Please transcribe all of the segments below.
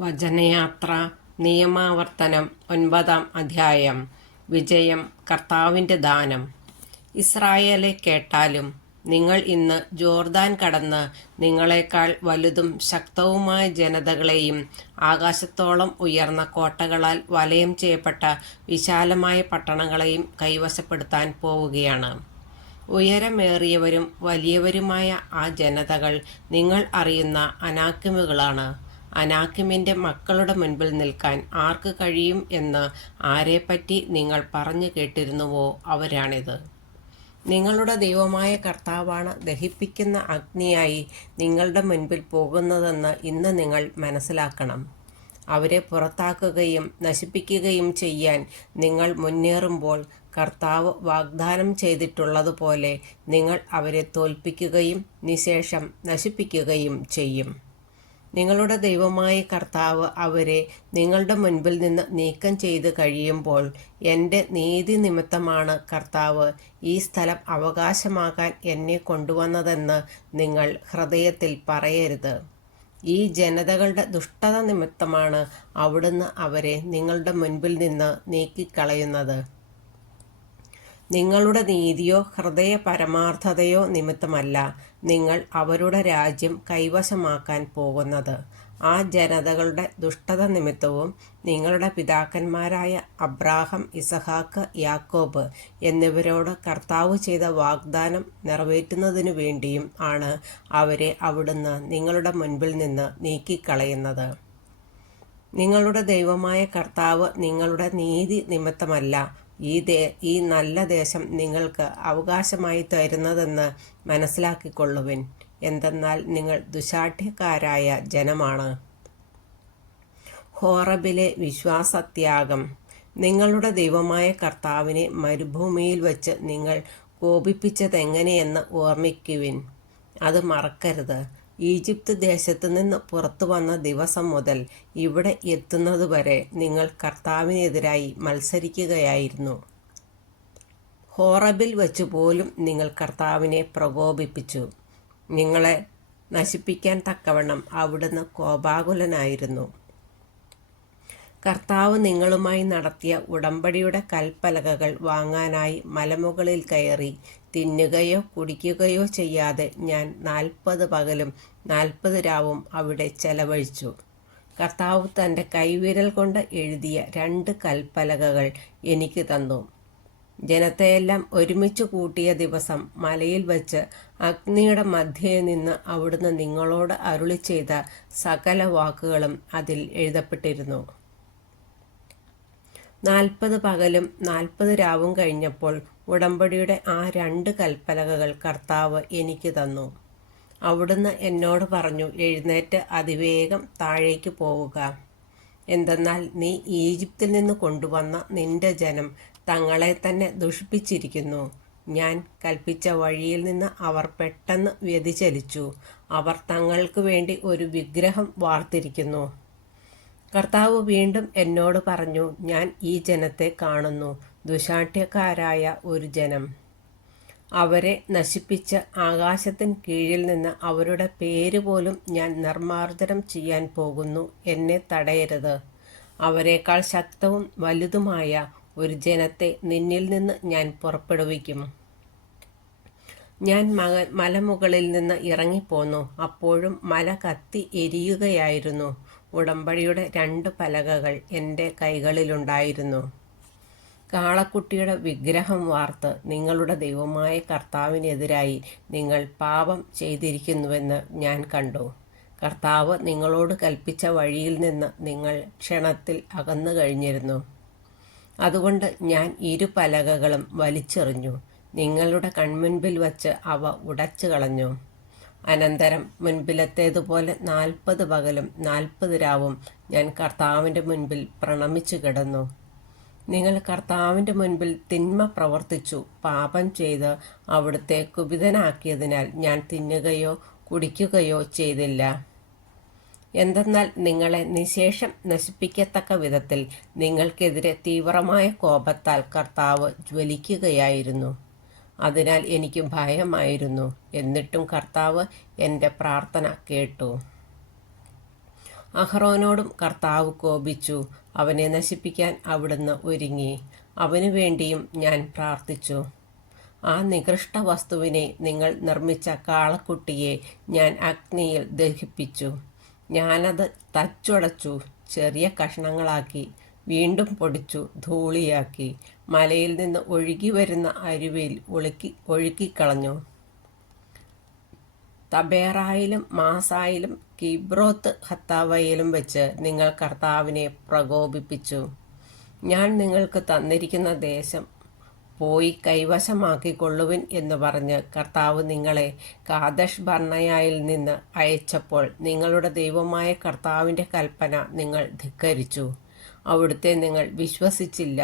വചനയാത്ര നിയമാവർത്തനം 9-ാം അധ്യായം. വിജയം കർത്താവിൻ്റെ ദാനം. ഇസ്രായേലെ കേട്ടാലും, നിങ്ങൾ ഇന്ന് ജോർദാൻ കടന്ന് നിങ്ങളെക്കാൾ വലുതും ശക്തവുമായ ജനതകളെയും ആകാശത്തോളം ഉയർന്ന കോട്ടകളാൽ വലയം ചെയ്യപ്പെട്ട വിശാലമായ പട്ടണങ്ങളെയും കൈവശപ്പെടുത്താൻ പോവുകയാണ്. ഉയരമേറിയവരും വലിയവരുമായ ആ ജനതകൾ നിങ്ങൾ അറിയുന്ന അനാക്കിമുകളാണ്. അനാക്കിമിൻ്റെ മക്കളുടെ മുൻപിൽ നിൽക്കാൻ ആർക്ക് കഴിയും എന്ന് ആരെപ്പറ്റി നിങ്ങൾ പറഞ്ഞു കേട്ടിരുന്നുവോ അവരാണിത്. നിങ്ങളുടെ ദൈവമായ കർത്താവാണ് ദഹിപ്പിക്കുന്ന അഗ്നിയായി നിങ്ങളുടെ മുൻപിൽ പോകുന്നതെന്ന് ഇന്ന് നിങ്ങൾ മനസ്സിലാക്കണം. അവരെ പുറത്താക്കുകയും നശിപ്പിക്കുകയും ചെയ്യാൻ നിങ്ങൾ മുന്നേറുമ്പോൾ കർത്താവ് വാഗ്ദാനം ചെയ്തിട്ടുള്ളതുപോലെ നിങ്ങൾ അവരെ തോൽപ്പിക്കുകയും നിശേഷം നശിപ്പിക്കുകയും ചെയ്യും. നിങ്ങളുടെ ദൈവമായ കർത്താവ് അവരെ നിങ്ങളുടെ മുൻപിൽ നിന്ന് നീക്കം ചെയ്ത് കഴിയുമ്പോൾ, എൻ്റെ നീതി നിമിത്തമാണ് കർത്താവ് ഈ സ്ഥലം അവകാശമാക്കാൻ എന്നെ കൊണ്ടുവന്നതെന്ന് നിങ്ങൾ ഹൃദയത്തിൽ പറയരുത്. ഈ ജനതകളുടെ ദുഷ്ടത നിമിത്തമാണ് അവിടുന്ന് അവരെ നിങ്ങളുടെ മുൻപിൽ നിന്ന് നീക്കിക്കളയുന്നത്. നിങ്ങളുടെ നീതിയോ ഹൃദയ പരമാർത്ഥതയോ നിമിത്തമല്ല നിങ്ങൾ അവരുടെ രാജ്യം കൈവശമാക്കാൻ പോകുന്നത്. ആ ജനതകളുടെ ദുഷ്ടത നിമിത്തവും നിങ്ങളുടെ പിതാക്കന്മാരായ അബ്രാഹം, ഇസഹാക്ക്, യാക്കോബ് എന്നിവരോട് കർത്താവ് ചെയ്ത വാഗ്ദാനം നിറവേറ്റുന്നതിനു വേണ്ടിയും ആണ് അവരെ അവിടുന്ന് നിങ്ങളുടെ മുൻപിൽ നിന്ന് നീക്കിക്കളയുന്നത്. നിങ്ങളുടെ ദൈവമായ കർത്താവ് നിങ്ങളുടെ നീതി നിമിത്തമല്ല ഈ നല്ല ദേശം നിങ്ങൾക്ക് അവകാശമായി തരുന്നതെന്ന് മനസ്സിലാക്കിക്കൊള്ളുവിൻ. എന്തെന്നാൽ നിങ്ങൾ ദുശാഠ്യക്കാരായ ജനമാണ്. ഹോറബിലെ വിശ്വാസത്യാഗം. നിങ്ങളുടെ ദൈവമായ കർത്താവിനെ മരുഭൂമിയിൽ വച്ച് നിങ്ങൾ കോപിപ്പിച്ചതെങ്ങനെയെന്ന് ഓർമ്മിക്കുവിൻ. അത് മറക്കരുത്. ഈജിപ്ത് ദേശത്തു നിന്ന് പുറത്തു വന്ന ദിവസം മുതൽ ഇവിടെ എത്തുന്നതുവരെ നിങ്ങൾ കർത്താവിനെതിരായി മത്സരിക്കുകയായിരുന്നു. ഹോറബിൽ വച്ചു പോലും നിങ്ങൾ കർത്താവിനെ പ്രകോപിപ്പിച്ചു. നിങ്ങളെ നശിപ്പിക്കാൻ തക്കവണ്ണം അവിടുന്ന് കോപാകുലനായിരുന്നു. കർത്താവ് നിങ്ങളുമായി നടത്തിയ ഉടമ്പടിയുടെ കൽപ്പലകകൾ വാങ്ങാനായി മലമുകളിൽ കയറി തിന്നുകയോ കുടിക്കുകയോ ചെയ്യാതെ ഞാൻ 40 പകലും 40 രാവും അവിടെ ചെലവഴിച്ചു. കർത്താവ് തൻ്റെ കൈവിരൽ കൊണ്ട് എഴുതിയ 2 കൽപ്പലകകൾ എനിക്ക് തന്നു. ജനത്തെയെല്ലാം ഒരുമിച്ച് കൂട്ടിയ ദിവസം മലയിൽ വച്ച് അഗ്നിയുടെ മധ്യേ നിന്ന് അവിടുന്ന് നിങ്ങളോട് അരുളി ചെയ്ത സകല വാക്കുകളും അതിൽ എഴുതപ്പെട്ടിരുന്നു. 40 പകലും 40 രാവും കഴിഞ്ഞപ്പോൾ ഉടമ്പടിയുടെ ആ 2 കൽപ്പലകകൾ കർത്താവ് എനിക്ക് തന്നു. അവിടുന്ന് എന്നോട് പറഞ്ഞു, എഴുന്നേറ്റ് അതിവേഗം താഴേക്ക് പോവുക. എന്തെന്നാൽ നീ ഈജിപ്തിൽ നിന്ന് കൊണ്ടുവന്ന നിന്റെ ജനം തങ്ങളെ തന്നെ ദുഷിപ്പിച്ചിരിക്കുന്നു. ഞാൻ കൽപ്പിച്ച വഴിയിൽ നിന്ന് അവർ പെട്ടെന്ന് വ്യതിചലിച്ചു. അവർ തങ്ങൾക്ക് വേണ്ടി ഒരു വിഗ്രഹം വാർത്തിരിക്കുന്നു. കർത്താവ് വീണ്ടും എന്നോട് പറഞ്ഞു, ഞാൻ ഈ ജനത്തെ കാണുന്നു, ദുശാഠ്യക്കാരായ ഒരു ജനം. അവരെ നശിപ്പിച്ച് ആകാശത്തിന് കീഴിൽ നിന്ന് അവരുടെ പേര് പോലും ഞാൻ നിർമ്മാർജ്ജനം ചെയ്യാൻ പോകുന്നു. എന്നെ തടയരുത്. അവരെക്കാൾ ശക്തവും വലുതുമായ ഒരു ജനത്തെ നിന്നിൽ നിന്ന് ഞാൻ പുറപ്പെടുവിക്കും. ഞാൻ മലമുകളിൽ നിന്ന് ഇറങ്ങിപ്പോന്നു. അപ്പോഴും മല കത്തി എരിയുകയായിരുന്നു. ഉടമ്പടിയുടെ 2 പലകകൾ എൻ്റെ കൈകളിലുണ്ടായിരുന്നു. കാളക്കുട്ടിയുടെ വിഗ്രഹം വാർത്ത് നിങ്ങളുടെ ദൈവമായ കർത്താവിനെതിരായി നിങ്ങൾ പാപം ചെയ്തിരിക്കുന്നുവെന്ന് ഞാൻ കണ്ടു. കർത്താവ് നിങ്ങളോട് കൽപ്പിച്ച വഴിയിൽ നിന്ന് നിങ്ങൾ ക്ഷണത്തിൽ അകന്നു കഴിഞ്ഞിരുന്നു. അതുകൊണ്ട് ഞാൻ 2 പലകകളും വലിച്ചെറിഞ്ഞു. നിങ്ങളുടെ കൺമുൻപിൽ വച്ച് അവ ഉടച്ചു കളഞ്ഞു. അനന്തരം മുൻപിലത്തേതുപോലെ 40 പകലും 40 രാവും ഞാൻ കർത്താവിൻ്റെ മുൻപിൽ പ്രണമിച്ചു കിടന്നു. നിങ്ങൾ കർത്താവിൻ്റെ മുൻപിൽ തിന്മ പ്രവർത്തിച്ചു പാപം ചെയ്ത് അവിടുത്തെ കുപിതനാക്കിയതിനാൽ ഞാൻ തിന്നുകയോ കുടിക്കുകയോ ചെയ്തില്ല. എന്തെന്നാൽ നിങ്ങളെ നിശേഷം നശിപ്പിക്കത്തക്ക വിധത്തിൽ നിങ്ങൾക്കെതിരെ തീവ്രമായ കോപത്താൽ കർത്താവ് ജ്വലിക്കുകയായിരുന്നു. അതിനാൽ എനിക്ക് ഭയമായിരുന്നു. എന്നിട്ടും കർത്താവ് എൻ്റെ പ്രാർത്ഥന കേട്ടു. അഹ്റോനോടും കർത്താവ് കോപിച്ചു. അവനെ നശിപ്പിക്കാൻ അവിടുന്ന് ഒരുങ്ങി. അവനു വേണ്ടിയും ഞാൻ പ്രാർത്ഥിച്ചു. ആ നികൃഷ്ട വസ്തുവിനെ, നിങ്ങൾ നിർമ്മിച്ച കാളക്കുട്ടിയെ ഞാൻ അഗ്നിയിൽ ദഹിപ്പിച്ചു. ഞാനത് തച്ചുടച്ചു, ചെറിയ കഷ്ണങ്ങളാക്കി, വീണ്ടും പൊടിച്ചു ധൂളിയാക്കി, മലയിൽ നിന്ന് ഒഴുകി വരുന്ന അരുവിയിൽ ഒഴുക്കിക്കളഞ്ഞു. തബേറായിലും മാസായിലും കിബ്രോത്ത് ഹത്താവയിലും വെച്ച് നിങ്ങൾ കർത്താവിനെ പ്രകോപിപ്പിച്ചു. ഞാൻ നിങ്ങൾക്ക് തന്നിരിക്കുന്ന ദേശം പോയി കൈവശമാക്കിക്കൊള്ളുവിൻ എന്ന് പറഞ്ഞ് കർത്താവ് നിങ്ങളെ കാദഷ് ബർണയായിൽ നിന്ന് അയച്ചപ്പോൾ നിങ്ങളുടെ ദൈവമായ കർത്താവിൻ്റെ കൽപ്പന നിങ്ങൾ ധിക്കരിച്ചു. അവിടുത്തെ നിങ്ങൾ വിശ്വസിച്ചില്ല,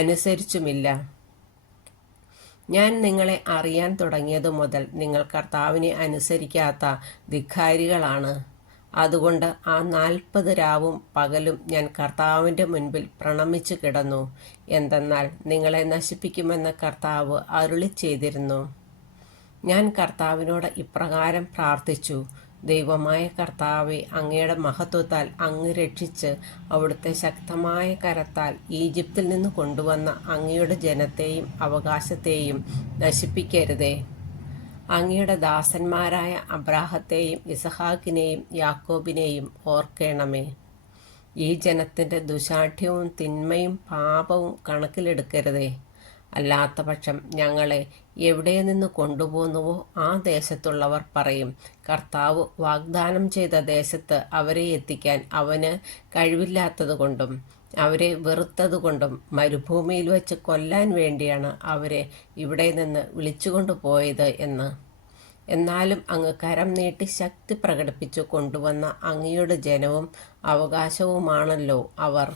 അനുസരിച്ചുമില്ല. ഞാൻ നിങ്ങളെ അറിയാൻ തുടങ്ങിയതു മുതൽ നിങ്ങൾ കർത്താവിനെ അനുസരിക്കാത്ത ധിക്കാരികളാണ്. അതുകൊണ്ട് ആ 40 രാവും പകലും ഞാൻ കർത്താവിൻ്റെ മുൻപിൽ പ്രണമിച്ചു കിടന്നു. എന്തെന്നാൽ നിങ്ങളെ നശിപ്പിക്കുമെന്ന് കർത്താവ് അരുളി ചെയ്തിരുന്നു. ഞാൻ കർത്താവിനോട് ഇപ്രകാരം പ്രാർത്ഥിച്ചു: ദൈവമായ കർത്താവെ, അങ്ങയുടെ മഹത്വത്താൽ അങ്ങ് രക്ഷിച്ച് അവിടുത്തെ ശക്തമായ കരത്താൽ ഈജിപ്തിൽ നിന്ന് കൊണ്ടുവന്ന അങ്ങയുടെ ജനത്തെയും അവകാശത്തെയും നശിപ്പിക്കരുതേ. അങ്ങയുടെ ദാസന്മാരായ അബ്രാഹത്തെയും ഇസഹാക്കിനെയും യാക്കോബിനെയും ഓർക്കണമേ. ഈ ജനത്തിൻ്റെ ദുശാഠ്യവും തിന്മയും പാപവും കണക്കിലെടുക്കരുതേ. അല്ലാത്തപക്ഷം ഞങ്ങളെ എവിടെ നിന്ന് കൊണ്ടുപോകുന്നുവോ ആ ദേശത്തുള്ളവർ പറയും, കർത്താവ് വാഗ്ദാനം ചെയ്ത ദേശത്ത് അവരെ എത്തിക്കാൻ അവന് കഴിവില്ലാത്തതുകൊണ്ടും അവരെ വെറുത്തതുകൊണ്ടും മരുഭൂമിയിൽ വെച്ച് കൊല്ലാൻ വേണ്ടിയാണ് അവരെ ഇവിടെ നിന്ന് വിളിച്ചുകൊണ്ടു പോയത് എന്ന്. എന്നാലും അങ്ങ് കരം നീട്ടി ശക്തി പ്രകടിപ്പിച്ചു കൊണ്ടുവന്ന അങ്ങയുടെ ജനവും അവകാശവുമാണല്ലോ അവർ.